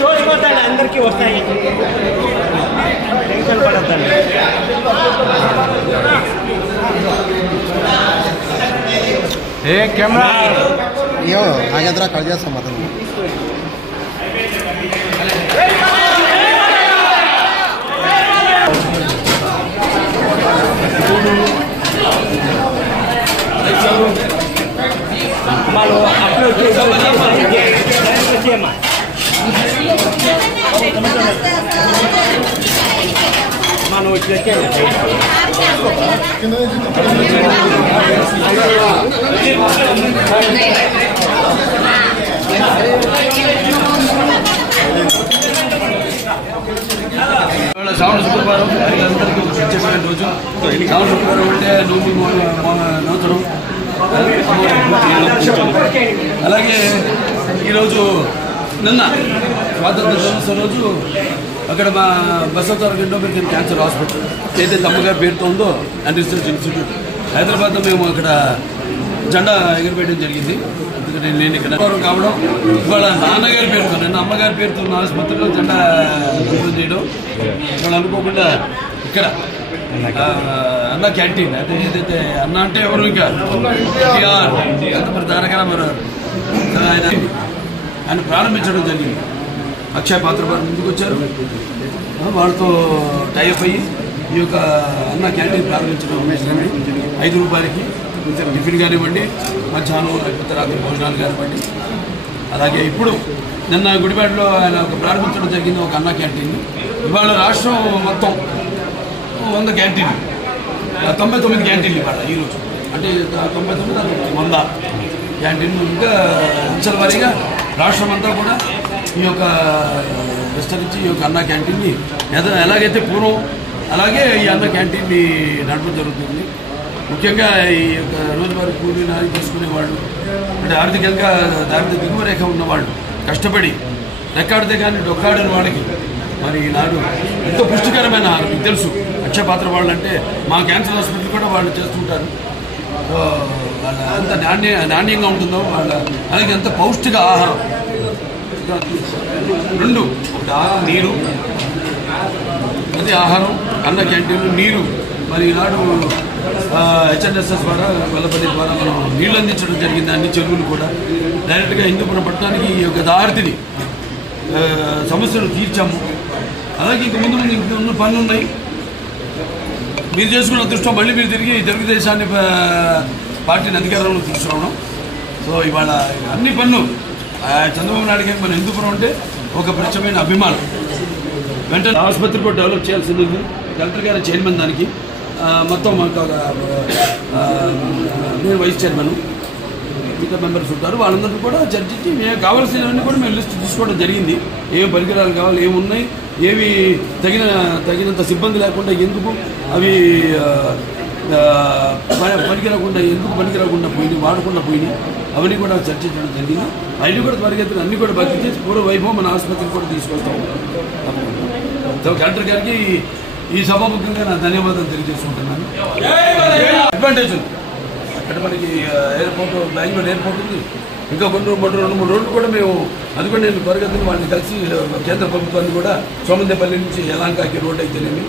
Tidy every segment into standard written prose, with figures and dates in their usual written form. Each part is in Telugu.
చూసిపోతాడు అందరికీ వస్తాయి టెన్షన్ పడద్దండి ఏ కెమెరా అయ్యో నాగేంద్ర కట్ చేస్తాం అతను వాళ్ళు అప్లోడ్ చేయమ్మా మనం వచ్చి శ్రావణ శుక్రవారం అందరికీ చెప్పిన రోజు శ్రావణ శుక్రవారం అంటే నూతనం అలాగే ఈరోజు నిన్న స్వాతంత్ర దినోత్సవం రోజు అక్కడ మా బసవతారక ఎండోమెట్రిక్ క్యాన్సర్ హాస్పిటల్ ఏదైతే అమ్మగారి పేరుతో ఉందో అండ్ రీసెర్చ్ ఇన్స్టిట్యూట్ హైదరాబాద్లో మేము అక్కడ జెండా ఎగురవేయడం జరిగింది. అందుకని నేను ఇక్కడ కావడం ఇవాళ నాన్నగారి పేరుతో నిన్న అమ్మగారి పేరుతో ఉన్న ఆసుపత్రిలో జెండా ఓపెన్ చేయడం వాళ్ళు అనుకోకుండా ఇక్కడ అన్న క్యాంటీన్ అదే ఏదైతే అన్న అంటే ఎవరు ఇంకా మరి దానికన్నా మరి ఆయన ప్రారంభించడం జరిగింది. అక్షయ పాత్ర వారు ముందుకు వచ్చారు, వాళ్ళతో టైఅప్ అయ్యి ఈ యొక్క అన్న క్యాంటీన్ ప్రారంభించడం ₹5 టిఫిన్ కానివ్వండి, మధ్యాహ్నం లేకపోతే రాత్రి భోజనాలు కానివ్వండి. అలాగే ఇప్పుడు నిన్న గుడివాడలో ఆయన ప్రారంభించడం జరిగింది ఒక అన్న క్యాంటీన్. ఇవాళ రాష్ట్రం మొత్తం 100 క్యాంటీన్లు 99 క్యాంటీన్లు ఇవాళ ఈరోజు అంటే 99 100 క్యాంటీన్లు ఇంకా అంచెల వారీగా రాష్ట్రం అంతా కూడా ఈ యొక్క విస్తరించి ఈ యొక్క అన్న క్యాంటీన్ని ఎలాగైతే పూర్వం అలాగే ఈ అన్న క్యాంటీన్ని నడపడం జరుగుతుంది. ముఖ్యంగా ఈ యొక్క రోజువారీ కూలీ నాలి చేసుకునేవాళ్ళు అంటే ఆర్థికంగా దారిద్ర్య దిగువ రేఖ ఉన్నవాళ్ళు కష్టపడి రెక్కాడితే కానీ డొక్కాడని వాళ్ళకి మరి ఈనాడు ఎంతో పుష్టికరమైన మీకు తెలుసు అక్షయ పాత్ర వాళ్ళు అంటే మా క్యాన్సర్ హాస్పిటల్ కూడా వాళ్ళు చేస్తుంటారు. వాళ్ళ ఎంత నాణ్యంగా ఉంటుందో వాళ్ళ అలాగే ఎంత పౌష్టిక ఆహారం. 2 నీరు అది ఆహారం అన్న క్యాంటీన్లు నీరు మరి ఈనాడు హెచ్ఎన్ఎస్ఎస్ ద్వారా వెల్లపల్లి ద్వారా మనం నీళ్ళు అందించడం జరిగింది. అన్ని చెరువులు కూడా డైరెక్ట్గా హిందూపురం పట్టణానికి ఈ యొక్క దారిని సమస్యలు తీర్చాము. అలాగే ఇంక ముందు ఉన్న పనులు ఉన్నాయి. మీరు చేసుకున్న అదృష్టం మళ్ళీ మీరు తిరిగి తెలుగుదేశాన్ని పార్టీని అధికారంలో తీసుకురావడం. సో ఇవాళ అన్ని పనులు చంద్రబాబు నాయుడు గారికి మన హిందూపురం అంటే ఒక పరిచయమైన అభిమానం. వెంటనే ఆసుపత్రి కూడా డెవలప్ చేయాల్సింది ఉంది. కలెక్టర్ గారి చైర్మన్ దానికి మొత్తం నేను వైస్ చైర్మన్ మిగతా మెంబర్స్ ఉంటారు. వాళ్ళందరినీ కూడా చర్చించి మేము కావాల్సినవన్నీ కూడా మేము లిస్ట్ తీసుకోవడం జరిగింది. ఏం పరికరాలు కావాలి, ఏమున్నాయి, ఏవి తగినంత సిబ్బంది లేకుండా ఎందుకు అవి పనికిరాకుండా ఎందుకు పనికిరాకుండా పోయినాయి, వాడకుండా పోయినాయి, అవన్నీ కూడా చర్చించడం జరిగింది. అవన్నీ కూడా పరిగెత్తులు అన్నీ కూడా భర్తీ చేసి పూర్వ వైభవం మన ఆసుపత్రికి కూడా తీసుకొస్తాము. కలెక్టర్ గారికి ఈ సభాముఖంగా నా ధన్యవాదాలు తెలియజేసుకుంటున్నాను. అడ్వాంటేజ్ ఉంది అక్కడ మనకి ఎయిర్పోర్ట్, బెంగళూరు ఎయిర్పోర్ట్ ఉంది. ఇంకా 2-3 రోడ్లు కూడా మేము అది కూడా నేను పరిగెత్తుని వాళ్ళని కలిసి కేంద్ర ప్రభుత్వాన్ని కూడా సోమందేపల్లి నుంచి యలాంకాకి రోడ్ అయితేనేమి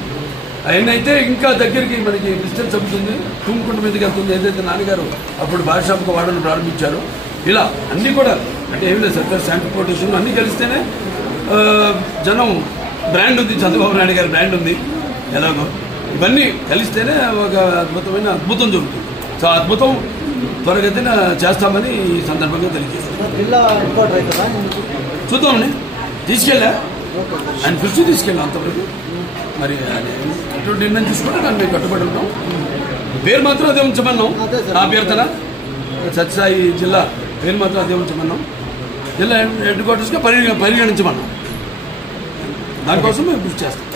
అవన్నీ అయితే ఇంకా దగ్గరికి మనకి డిస్టెన్స్ అవుతుంది. తుమ్ముకుంట మీదకి వెళ్తుంది. ఏదైతే నాన్నగారు అప్పుడు బాద్షాప్కి వాడని ప్రారంభించారు. ఇలా అన్నీ కూడా అంటే ఏమి లేదు సర్కార్ ట్రాన్స్పోర్టేషన్ అన్నీ కలిస్తేనే జనం బ్రాండ్ ఉంది, చంద్రబాబు నాయుడు గారి బ్రాండ్ ఉంది. ఎలాగో ఇవన్నీ కలిస్తేనే ఒక అద్భుతం జరుగుతుంది. సో అద్భుతం త్వరగతిన చేస్తామని ఈ సందర్భంగా తెలియజేస్తాం. చూద్దామని తీసుకెళ్ళా ఆయన దృష్టి తీసుకెళ్ళాం అంతవరకు. మరి ఎటువంటి నిర్ణయం తీసుకుంటే దాన్ని మేము కట్టుబడి ఉంటాం. పేరు మాత్రం అదే ఉంచమన్నాం. నా పేరుతన సత్యసాయి జిల్లా పేరు మాత్రం అదే ఉంచమన్నాం. జిల్లా హెడ్ క్వార్టర్స్గా పరిగణించమన్నాం. దానికోసం మేము కృషి చేస్తాం.